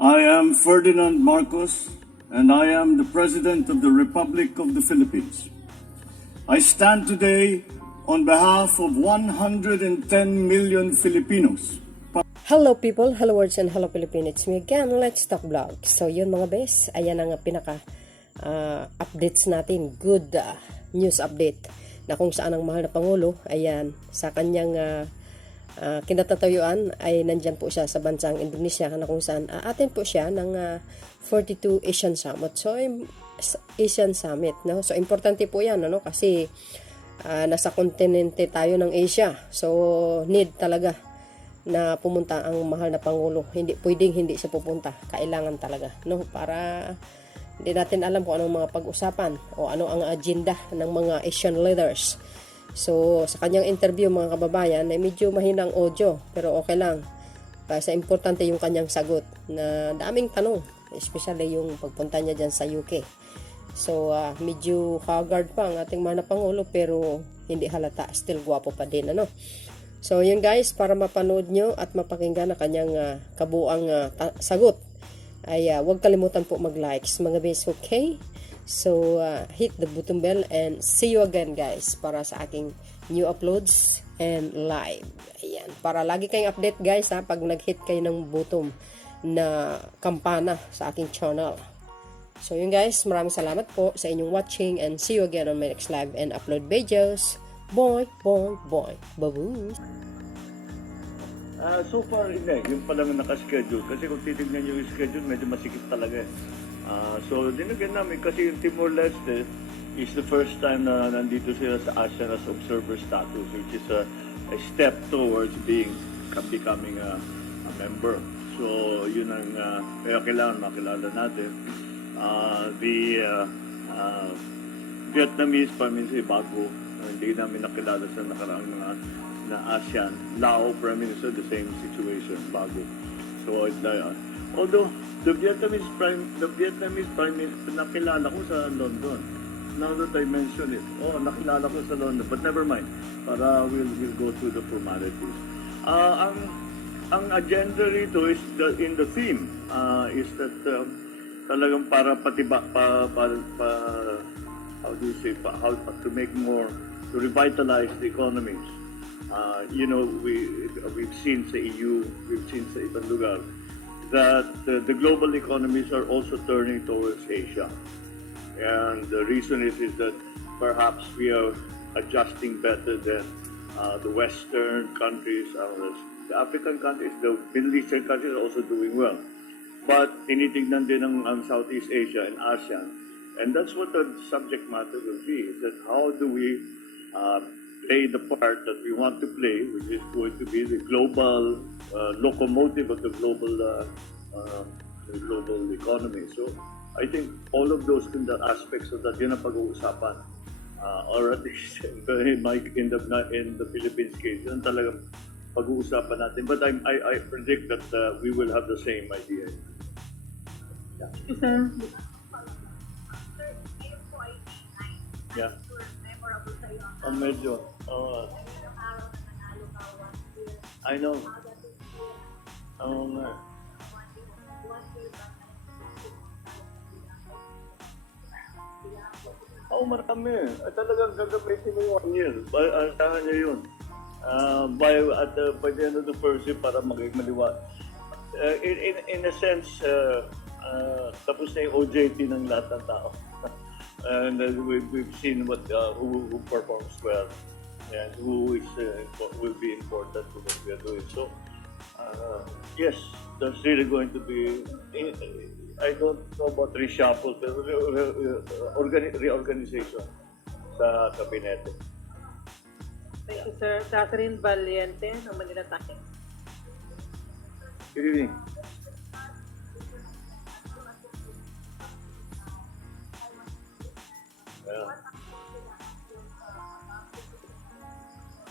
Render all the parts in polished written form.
I am Ferdinand Marcos, and I am the President of the Republic of the Philippines. I stand today on behalf of 110 million Filipinos. Hello people, hello words and hello Philippines. It's me again, Let's Talk Vlog. So yun mga bes, ayan ang pinaka-updates natin. Good news update na kung saan ang mahal na Pangulo, ayan, sa kanyang kinatatayuan ay nandyan po siya sa bansang Indonesia na kung saan aatin po siya ng 42 Asian Summit. So Asian Summit, no? So importante po 'yan, ano? Kasi nasa kontinente tayo ng Asia. So need talaga na pumunta ang mahal na Pangulo. Hindi pwedeng hindi siya pupunta. Kailangan talaga, no? Para hindi natin alam kung anong mga pag-usapan o ano ang agenda ng mga Asian leaders. So, sa kanyang interview mga kababayan, ay medyo mahinang audio, pero okay lang. Kasi importante yung kanyang sagot na daming tanong, especially yung pagpunta niya dyan sa UK. So, medyo haggard pa ang ating mahal na Pangulo, pero hindi halata, still gwapo pa din, ano? So, yun guys, para mapanood nyo at mapakinggan ang kanyang kabuang sagot, ay huwag kalimutan po mag-likes mga bes, okay? So, hit the button bell and see you again guys para sa aking new uploads and live. Ayan, para lagi kayong update guys pag nag-hit kayo ng button na kampana sa aking channel. So yun guys, maraming salamat po sa inyong watching and see you again on my next live and upload videos. Boy, boy, boy. Babu! So far, hindi. Yung pa lang nakaschedule. Kasi kung titignan yung schedule, medyo masikip talaga. So, dinagyan namin kasi yung Timor-Leste is the first time na nandito sila sa ASEAN as observer status, which is a step towards becoming a member. So, yun ang kaya kailangan makilala natin. The Vietnamese Prime Minister bago, hindi namin nakilala sa nakaraang mga na ASEAN. Lao Prime Minister, the same situation, bago. So, although the Vietnamese Prime Minister nakilala ko sa London. Now that I mention it, nakilala ko sa London, but never mind. Para we'll go through the formalities. Ang agenda rito is in the theme is that talagang para how do you say how to make more to revitalize the economies. We've seen sa EU, we've seen sa ibang lugar that the global economies are also turning towards Asia. And the reason is that perhaps we are adjusting better than the Western countries, the African countries, the Middle Eastern countries are also doing well. But tinitignan din ang Southeast Asia and ASEAN. And that's what the subject matter will be, is that how do we play the part that we want to play, which is going to be the global locomotive of the global economy. So I think all of those aspects of that yun ang pag-uusapan, or at least in the Philippines case, yun talagang pag-uusapan natin. But I predict that we will have the same idea. Yeah. Medyo. I know. Marami. Talagang gagamitin mo yung 1 year. Asahan niya yun. By the end of the first year para maging maliwa. In a sense, tapos na yung OJT ng lahat ng tao. And we've seen who performs well and who will be important to what we are doing. So, yes, there's really going to be, I don't know about reshuffle, but reorganization sa kabinete. Thank you, sir. Catherine Valiente ng Manila Times. Good evening.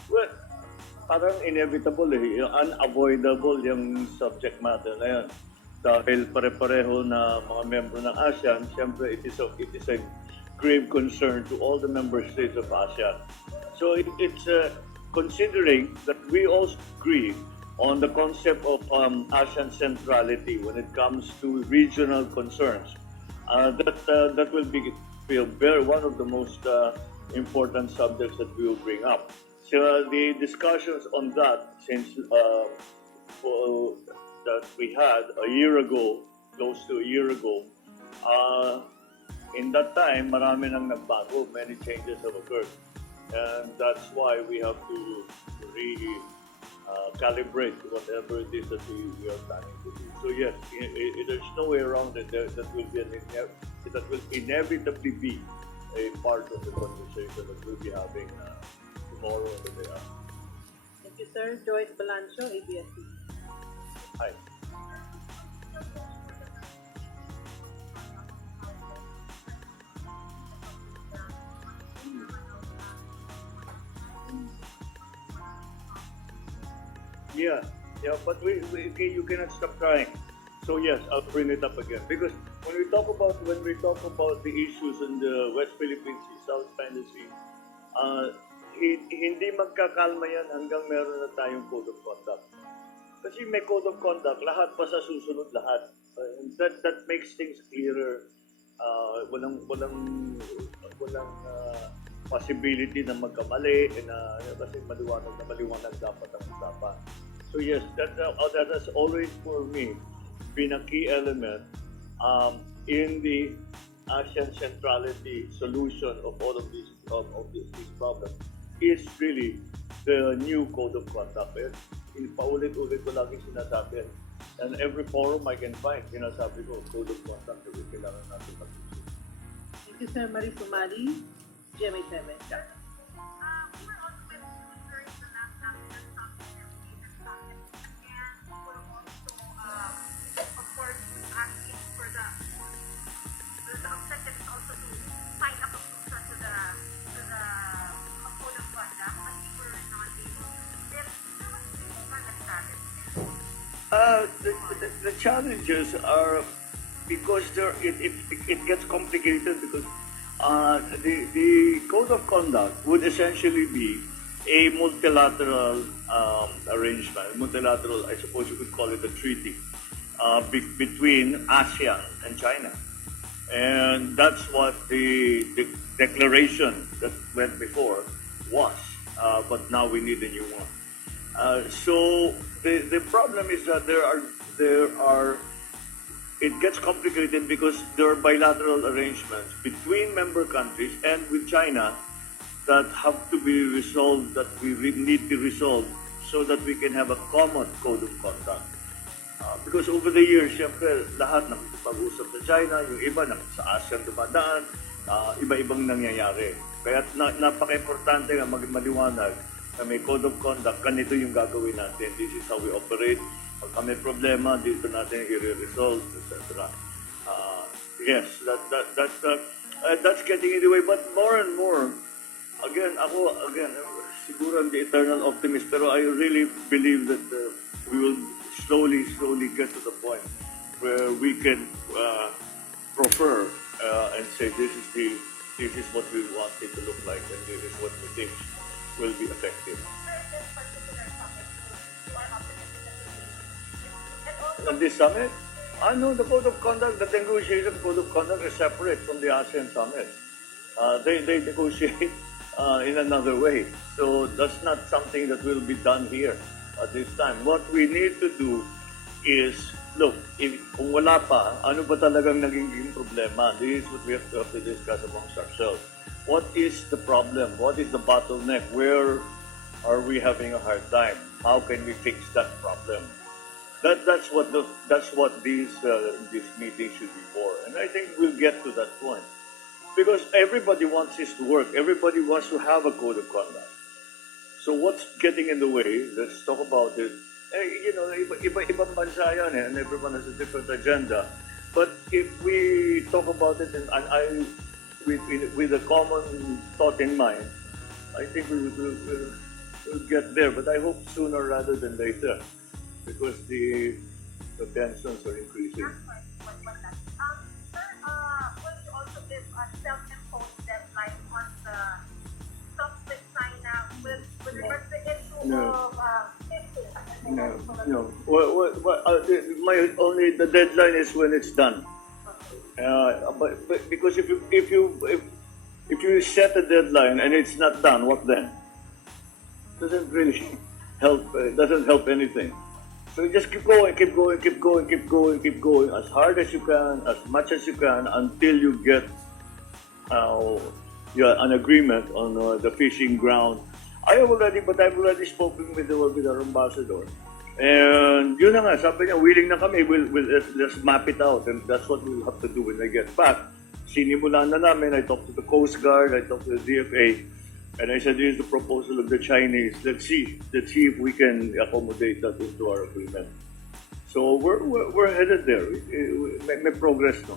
Well, parang inevitable unavoidable yung subject matter na yan. Dahil pare-pareho na mga membro ng ASEAN, siyempre it is a grave concern to all the member states of ASEAN. So it's considering that we also agree on the concept of ASEAN centrality when it comes to regional concerns. That will be one of the most important subjects that we will bring up. So the discussions on that, since that we had a year ago, close to a year ago, in that time, marami nang nagbago, many changes have occurred. And that's why we have to calibrate whatever it is that we are planning to do. So yes, there's no way around it. That will inevitably be a part of the conversation that we'll be having tomorrow and the day after. Thank you, sir. Joyce Balancho, ABS-CBN. Hi. Yeah, but you cannot stop trying. So yes, I'll bring it up again because when we talk about the issues in the West Philippine Sea, South China Sea, hindi magkakalma yan hanggang meron na tayong code of conduct. Kasi may code of conduct, lahat pa sa susunod lahat. That makes things clearer. Walang possibility na magkamali kasi maliwanag dapat ang usapan. So yes, that has always for me been a key element in the ASEAN centrality solution of all of these problems is really the new code of conduct. Paulit-ulit ko lagi sinasabi. And every forum I can find, sinasabi ko, code of conduct na kailangan natin mag-isip. Thank you, Sir Marie Sumali, GMA7. The challenges are because it gets complicated because the code of conduct would essentially be a multilateral arrangement, multilateral, I suppose you could call it a treaty between ASEAN and China. And that's what the declaration that went before was, but now we need a new one. So the problem is that there are it gets complicated because there are bilateral arrangements between member countries and with China that have to be resolved, that we need to resolve so that we can have a common code of conduct. Because over the years, syempre, lahat nakikipag-usap sa China, yung iba sa ASEAN dumadaan, iba-ibang nangyayari. Kaya napaka-importante nga maliwanag na may code of conduct, ganito yung gagawin natin. This is how we operate. Pag may problema, dito natin i-resolve, etc. Yes, that's getting in the way. But more and more, again, siguro I'm the eternal optimist, pero I really believe that we will slowly get to the point where we can prefer and say this is what we want it to look like, and this is what we think will be effective. On this summit? No, the code of conduct, the negotiation code of conduct is separate from the ASEAN summit. They negotiate in another way. So that's not something that will be done here at this time. What we need to do is, look, kung wala pa, ano ba talagang naging problema? This is what we have to discuss amongst ourselves. What is the problem? What is the bottleneck? Where are we having a hard time? How can we fix that problem? That's what these meetings should be for. And I think we'll get to that point. Because everybody wants this to work. Everybody wants to have a code of conduct. So what's getting in the way? Let's talk about it. Ibang bansa yan, and everyone has a different agenda. But if we talk about it, and with a common thought in mind, I think we'll get there. But I hope sooner rather than later, because the tensions are increasing. No. The deadline is when it's done. But because if you set a deadline and it's not done, what then? Doesn't really help. Doesn't help anything. So you just keep going, keep going, keep going, keep going, keep going as hard as you can, as much as you can, until you get an agreement on the fishing ground. I've already spoken with our ambassador. And yun na nga, sabi niya, willing na kami, let's map it out. And that's what we'll have to do when I get back. Sinimulan na namin, I talked to the Coast Guard, I talked to the DFA, and I said, this is the proposal of the Chinese. Let's see if we can accommodate that into our agreement. So we're headed there. May progress no.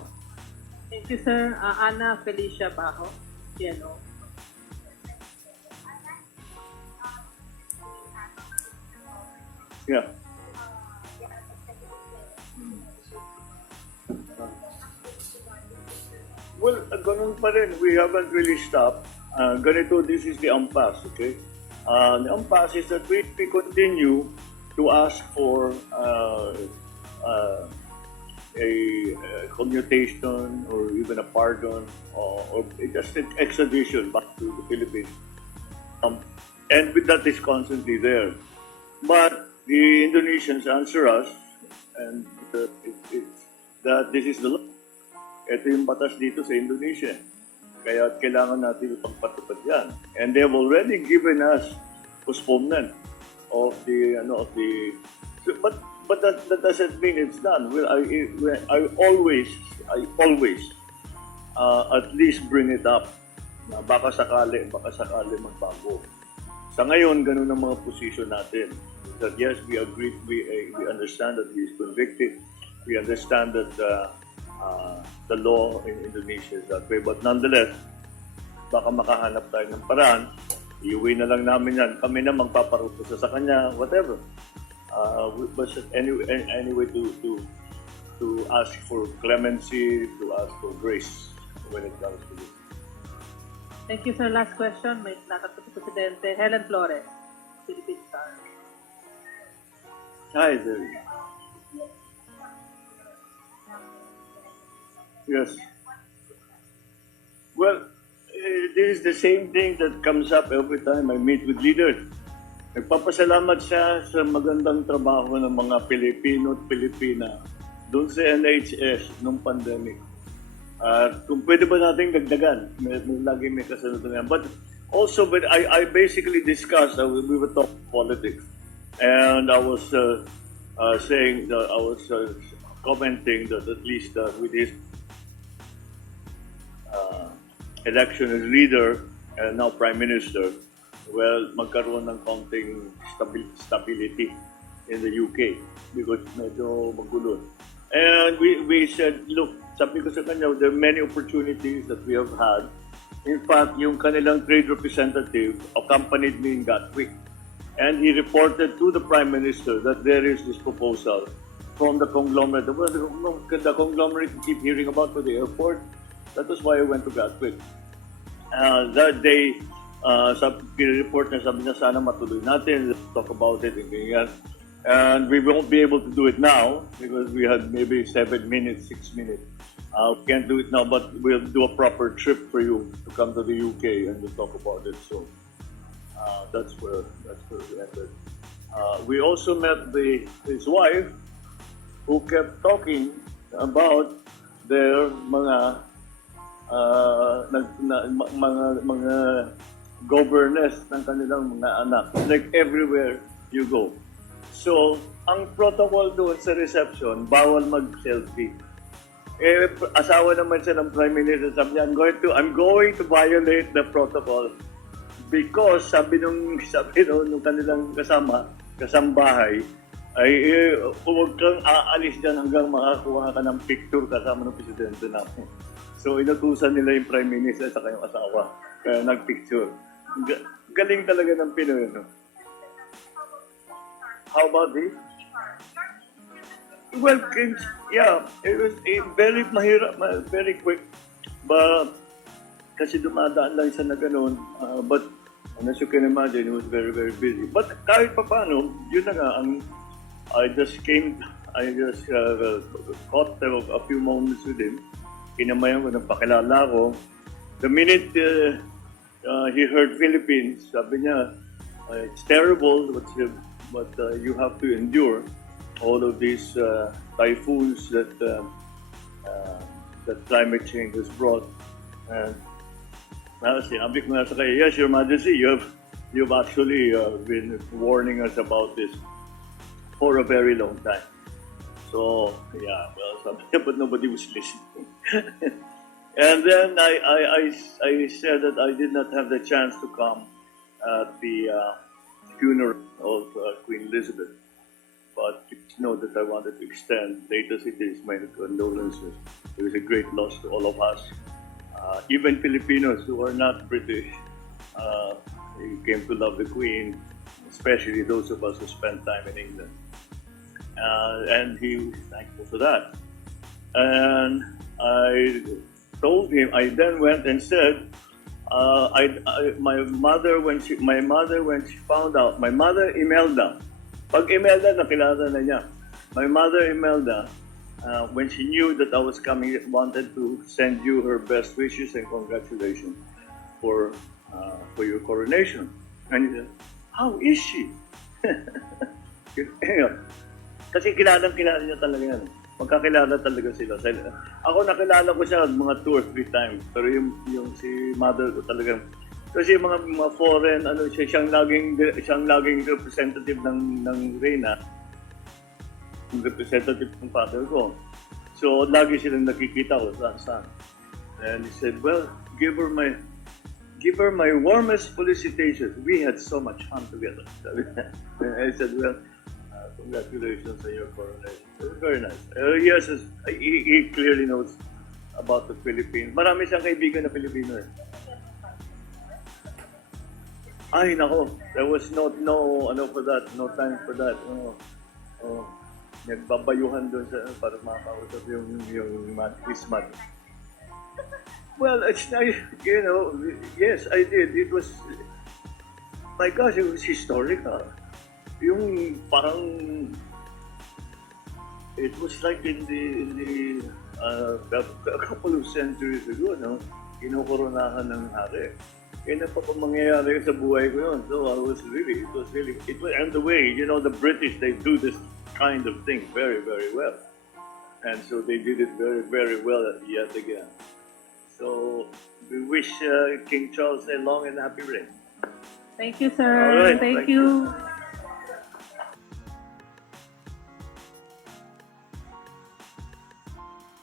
Thank you, sir. Ana Felicia Bajo, CNO. Yeah. Well, ganun pa rin. We haven't really stopped. Ganito, this is the impasse, okay? The impasse is that we continue to ask for a commutation or even a pardon or just an extradition back to the Philippines. And with that is constantly there. But the Indonesians answer us and that this is the law. Ito yung batas dito sa Indonesia. Kaya kailangan natin ipagpatupad yan. And they have already given us postponement of the but that doesn't mean it's done. Well, I always at least bring it up na baka sakali magbago. Sa ngayon, ganun ang mga position natin. That yes, we agree, we understand that he is convicted. We understand that the law in Indonesia is that way. But nonetheless, baka makahanap tayo ng paraan. Iuwi na lang namin yan. Kami na magpaparuto sa kanya, whatever. But any way to ask for clemency, to ask for grace when it comes to this. Thank you, sir. Last question. May natanong si Presidente Helen Flores, Philippine Star. Hi there. Yes. Well, this is the same thing that comes up every time I meet with leaders. Nagpapasalamat siya sa magandang trabaho ng mga Pilipino at Pilipina doon sa NHS nung pandemic. Kung pwede ba nating dagdagan, lagi may kasunod na yan. But also, I basically discussed, we were talking politics. And I was saying that I was commenting that at least with his election as leader and now Prime Minister, well, magkaroon ng konting stability in the UK because medyo magulo. And we said, look, sabi ko sa kanya, there are many opportunities that we have had. In fact, yung kanilang trade representative accompanied me in Gatwick. And he reported to the Prime Minister that there is this proposal from the conglomerate. Well, the conglomerate keep hearing about to the airport. That was why I went to Gatwick. That day, report na sabi niya, sana matuloy natin. Let's talk about it. And we won't be able to do it now because we had maybe 7 minutes, 6 minutes. We can't do it now, but we'll do a proper trip for you to come to the UK and we'll talk about it. So that's where we ended. We also met his wife, who kept talking about their mga governance ng kanilang mga anak. Like everywhere you go. So, ang protocol doon sa reception, bawal mag-selfie. Asawa naman siya ng Prime Minister. Sabi niya, I'm going to violate the protocol because sabi nung kanilang kasambahay, ay huwag kang aalis dyan hanggang makakuha ka ng picture kasama ng presidente natin. So, inutusan nila yung Prime Minister sa kanyang asawa. Kaya nag-picture. Galing talaga ng Pinoy, no? How about this? Well, yeah, it was very mahirap, very quick. But, kasi dumadaan lang siya na ganun. But, as you can imagine, he was very, very busy. But kahit pa paano, yun na nga, I just caught a few moments with him. Kinamayan ko, nagpakilala ko. The minute he heard Philippines, sabi niya, it's terrible what you have to endure. All of these typhoons that climate change has brought. And sinabi ko nga sa kanya, yes, Your Majesty, you've actually been warning us about this for a very long time. So, yeah, well, sabi niya, but nobody was listening. And then I said that I did not have the chance to come at the funeral of Queen Elizabeth. But please know that I wanted to extend latest it is my condolences. It was a great loss to all of us. Even Filipinos who are not British came to love the Queen, especially those of us who spent time in England. And he was thankful for that. And I told him, I then went and said, my mother when she found out, my mother Imelda. Pag Imelda, nakilala na niya. My mother Imelda, when she knew that I was coming, wanted to send you her best wishes and congratulations for your coronation. And he said, how is she? Kasi kilala niya talaga yan. Magkakilala talaga sila. Ako nakilala ko siya mga 2 or 3 times. Pero yung si mother ko talagang, kasi mga foreign, siyang laging representative ng Reyna, representative ng father ko. So lagi silang nakikita ko saan. And he said, well, give her my warmest felicitations. We had so much fun together. And I said, well, congratulations on your coronation. It was very nice. He clearly knows about the Philippines. Marami siyang kaibigan na Pilipino eh. Ay, nako. There was no for that. No time for that. Nagbabayuhan doon sa para makausap his mother. Well, it's nice, yes, I did. It was, my gosh, it was historical. Yung parang, it was like in the a couple of centuries ago, kinokoronahan ng hari. Kaya pa mangyayari sa buhay ko yun. So it was and the way, the British, they do this kind of thing very, very well. And so they did it very, very well yet again. So we wish King Charles a long and happy reign. Thank you, sir. All right, Thank thank you.